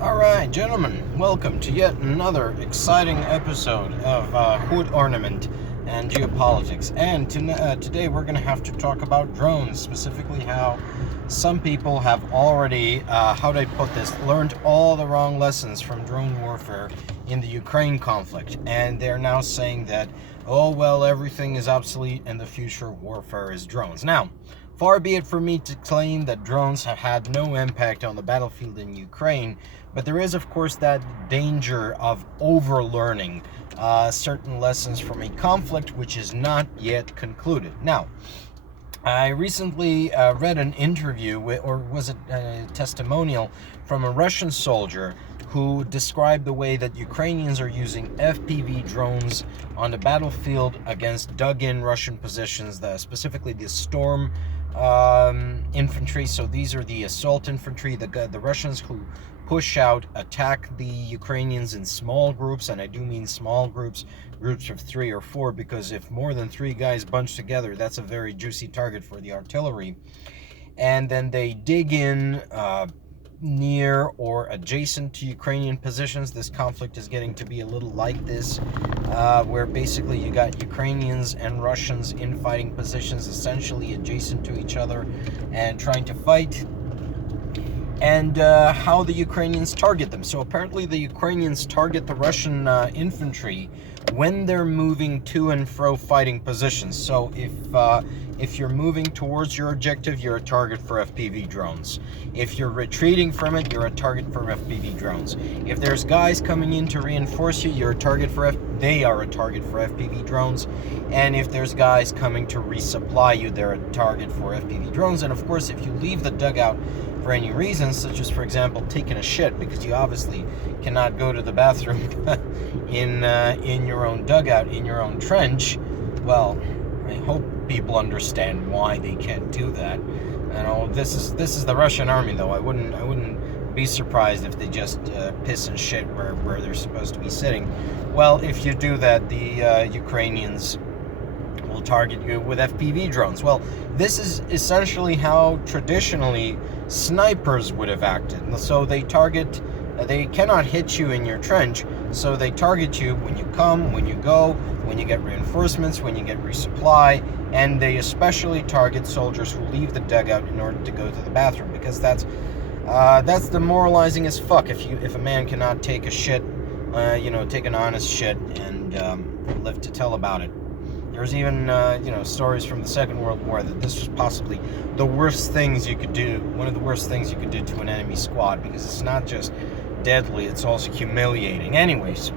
Alright, gentlemen, welcome to yet another exciting episode of Hood Ornament and Geopolitics. And today we're going to have to talk about drones, specifically how some people have already, how do I put this, learned all the wrong lessons from drone warfare in the Ukraine conflict. And they're now saying that, oh, well, everything is obsolete and the future of warfare is drones. Now, far be it from me to claim that drones have had no impact on the battlefield in Ukraine, but there is, of course, that danger of overlearning certain lessons from a conflict which is not yet concluded. Now, I recently read an interview, or was it a testimonial, from a Russian soldier who described the way that Ukrainians are using FPV drones on the battlefield against dug-in Russian positions, specifically the Storm infantry. So these are the assault infantry, the Russians who push out, attack the Ukrainians in small groups, and I do mean small groups of 3 or 4, because if more than 3 guys bunch together, that's a very juicy target for the artillery. And then they dig in near or adjacent to Ukrainian positions. This conflict is getting to be a little like this, where basically you got Ukrainians and Russians in fighting positions essentially adjacent to each other and trying to fight, and how the Ukrainians target them. So apparently the Ukrainians target the Russian infantry when they're moving to and fro fighting positions. So if you're moving towards your objective, you're a target for FPV drones. If you're retreating from it, you're a target for FPV drones. If there's guys coming in to reinforce you, you're a target for they are a target for FPV drones. And if there's guys coming to resupply you, they're a target for FPV drones. And of course, if you leave the dugout for any reason, such as, for example, taking a shit, because you obviously cannot go to the bathroom in your own dugout, in your own trench, well, I hope people understand why they can't do that. You know, this is the Russian army, though. I wouldn't be surprised if they just piss and shit where they're supposed to be sitting. Well, if you do that, the Ukrainians will target you with FPV drones. Well, this is essentially how traditionally snipers would have acted. So they cannot hit you in your trench, so they target you when you come, when you go, when you get reinforcements, when you get resupply, and they especially target soldiers who leave the dugout in order to go to the bathroom, because that's demoralizing as fuck if a man cannot take a shit, take an honest shit and live to tell about it. There's even, stories from the Second World War that this was possibly the worst things you could do, one of the worst things you could do to an enemy squad, because it's not just deadly, it's also humiliating. Anyways,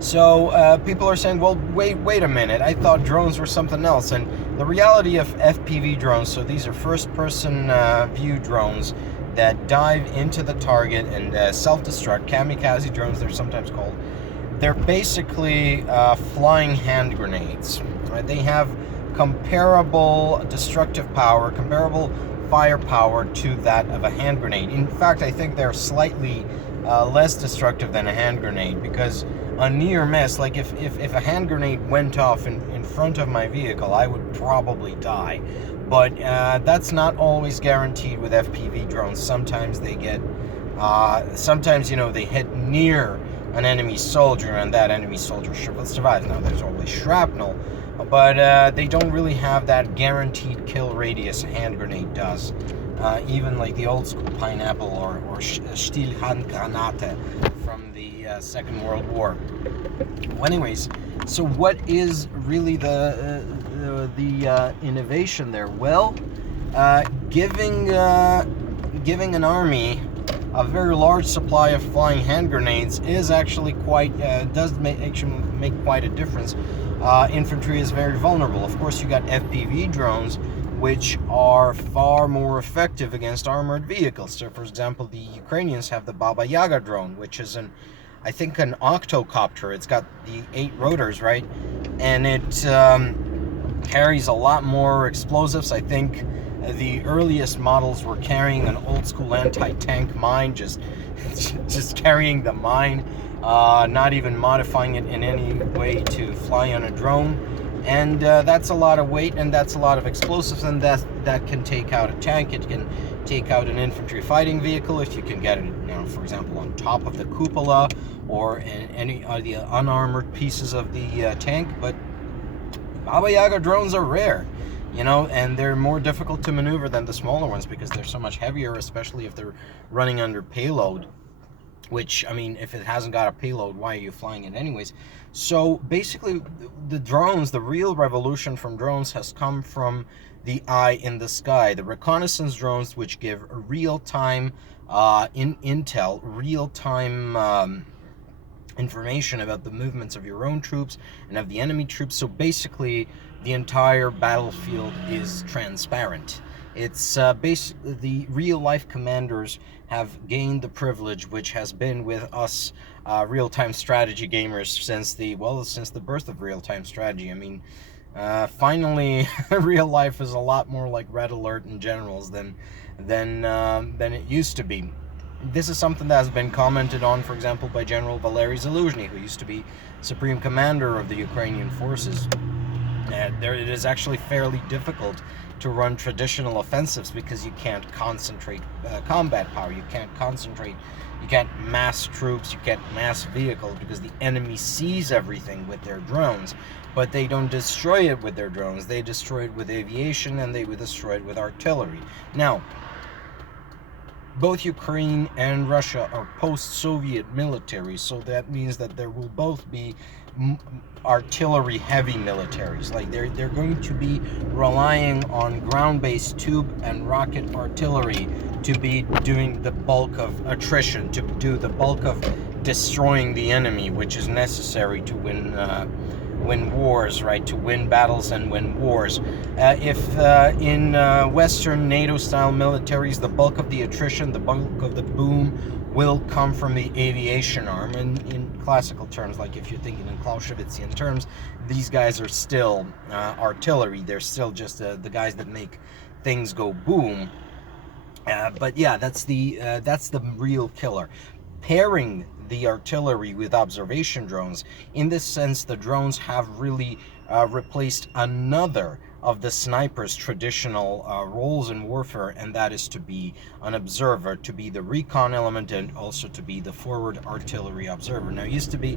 so people are saying, well, wait a minute, I thought drones were something else. And the reality of FPV drones, so these are first-person view drones that dive into the target and self-destruct, kamikaze drones, they're sometimes called. They're basically flying hand grenades. Right? They have comparable destructive power, comparable firepower to that of a hand grenade. In fact, I think they're slightly less destructive than a hand grenade, because a near miss, like if a hand grenade went off in front of my vehicle, I would probably die. But that's not always guaranteed with FPV drones. Sometimes they get, they hit near an enemy soldier, and that enemy soldier survives. Now, there's always shrapnel, but they don't really have that guaranteed kill radius a hand grenade does. Even like the old school pineapple or Stielhandgranate from the Second World War. Well, anyways, so what is really the innovation there? Well, giving an army a very large supply of flying hand grenades is actually does make quite a difference. Infantry is very vulnerable. Of course, you got FPV drones, which are far more effective against armored vehicles. So, for example, the Ukrainians have the Baba Yaga drone, which is I think an octocopter. It's got the 8 rotors, right? And it carries a lot more explosives. I think the earliest models were carrying an old school anti-tank mine, just carrying the mine, not even modifying it in any way to fly on a drone. and that's a lot of weight, and that's a lot of explosives, and that can take out a tank. It can take out an infantry fighting vehicle if you can get it, for example, on top of the cupola or in any of the unarmored pieces of the tank. But Baba Yaga drones are rare, and they're more difficult to maneuver than the smaller ones because they're so much heavier, especially if they're running under payload. Which, I mean, if it hasn't got a payload, why are you flying it anyways? So basically, the drones, the real revolution from drones has come from the eye in the sky. The reconnaissance drones, which give real-time intel, real-time information about the movements of your own troops and of the enemy troops. So basically, the entire battlefield is transparent. It's basically the real-life commanders have gained the privilege, which has been with us real-time strategy gamers since the birth of real-time strategy. I mean, finally, real life is a lot more like Red Alert and Generals than it used to be. This is something that has been commented on, for example, by General Valery Zaluzhny, who used to be Supreme Commander of the Ukrainian forces. It is actually fairly difficult to run traditional offensives because you can't concentrate combat power. You can't mass troops, you can't mass vehicles because the enemy sees everything with their drones, but they don't destroy it with their drones. They destroy it with aviation, and they would destroy it with artillery. Now, both Ukraine and Russia are post-Soviet militaries, so that means that there will both be artillery-heavy militaries. Like they're going to be relying on ground-based tube and rocket artillery to be doing the bulk of attrition, to do the bulk of destroying the enemy, which is necessary to win wars, right? To win battles and win wars. If in Western NATO-style militaries, the bulk of the attrition, the bulk of the boom will come from the aviation arm. And in classical terms, like if you're thinking in Clausewitzian terms, these guys are still artillery. They're still just the guys that make things go boom. But yeah, that's the real killer. Pairing the artillery with observation drones, in this sense, the drones have really replaced another of the sniper's traditional roles in warfare, and that is to be an observer, to be the recon element, and also to be the forward artillery observer. Now, it used to be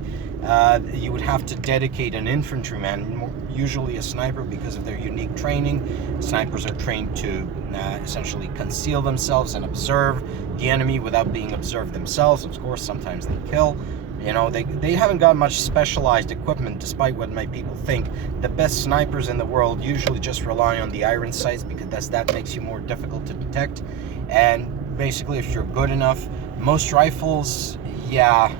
you would have to dedicate an infantryman, usually a sniper, because of their unique training. Snipers are trained to essentially conceal themselves and observe the enemy without being observed themselves. Of course, sometimes they kill. They haven't got much specialized equipment, despite what my people think. The best snipers in the world usually just rely on the iron sights, because that makes you more difficult to detect. And basically, if you're good enough, most rifles, yeah,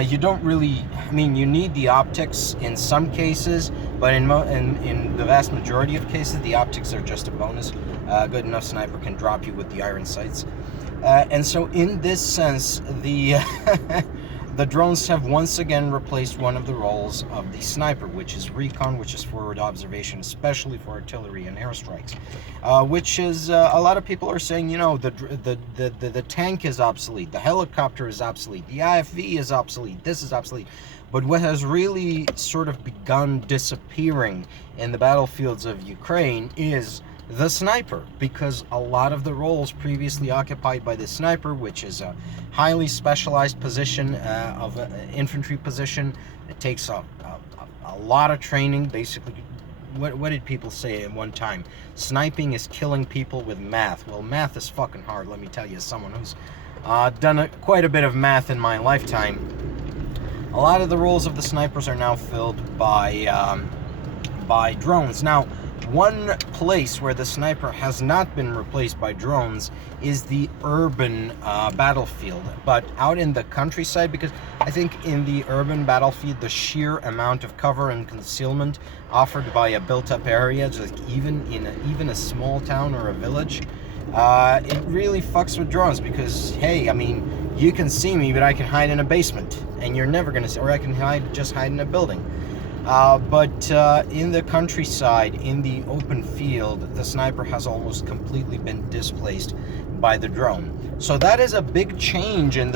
you don't really, I mean, you need the optics in some cases, but in the vast majority of cases, the optics are just a bonus. A good enough sniper can drop you with the iron sights. And so in this sense, the the drones have once again replaced one of the roles of the sniper, which is recon, which is forward observation, especially for artillery and airstrikes. Which is, a lot of people are saying, the tank is obsolete, the helicopter is obsolete, the IFV is obsolete, this is obsolete. But what has really sort of begun disappearing in the battlefields of Ukraine is the sniper, because a lot of the roles previously occupied by the sniper, which is a highly specialized position of an infantry position, it takes a lot of training. Basically, what did people say at one time? Sniping is killing people with math. Well, math is fucking hard, let me tell you, as someone who's done quite a bit of math in my lifetime. A lot of the roles of the snipers are now filled by drones. Now, one place where the sniper has not been replaced by drones is the urban battlefield, but out in the countryside, because I think in the urban battlefield, the sheer amount of cover and concealment offered by a built-up area, just even in a small town or a village, it really fucks with drones, because, hey, I mean, you can see me, but I can hide in a basement, and you're never going to see, or I can just hide in a building. But in the countryside, in the open field, the sniper has almost completely been displaced by the drone. So that is a big change in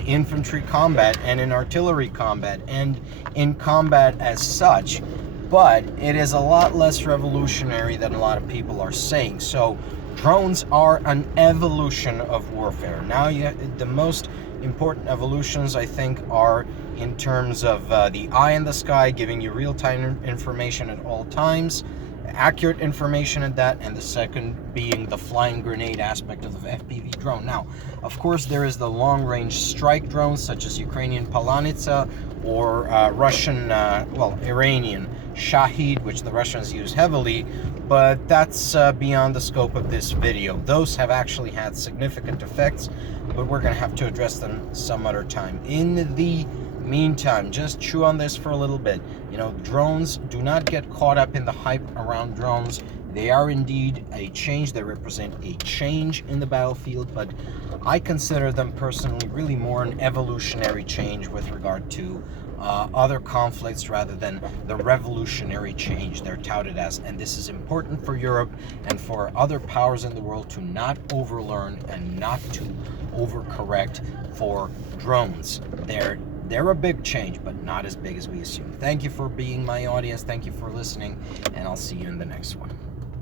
infantry combat and in artillery combat and in combat as such. but it is a lot less revolutionary than a lot of people are saying. So drones are an evolution of warfare. Now, the most important evolutions, I think, are in terms of the eye in the sky, giving you real-time information at all times, accurate information at that, and the second being the flying grenade aspect of the FPV drone. Now, of course, there is the long-range strike drones, such as Ukrainian Palanitsa or Iranian Shahid, which the Russians use heavily, but that's beyond the scope of this video. Those have actually had significant effects, but we're going to have to address them some other time. In the meantime, just chew on this for a little bit. You know, drones, do not get caught up in the hype around drones. They are indeed a change. They represent a change in the battlefield, but I consider them personally really more an evolutionary change with regard to other conflicts rather than the revolutionary change they're touted as. And this is important for Europe and for other powers in the world to not overlearn and not to overcorrect for drones. They're a big change, but not as big as we assume. Thank you for being my audience. Thank you for listening, and I'll see you in the next one.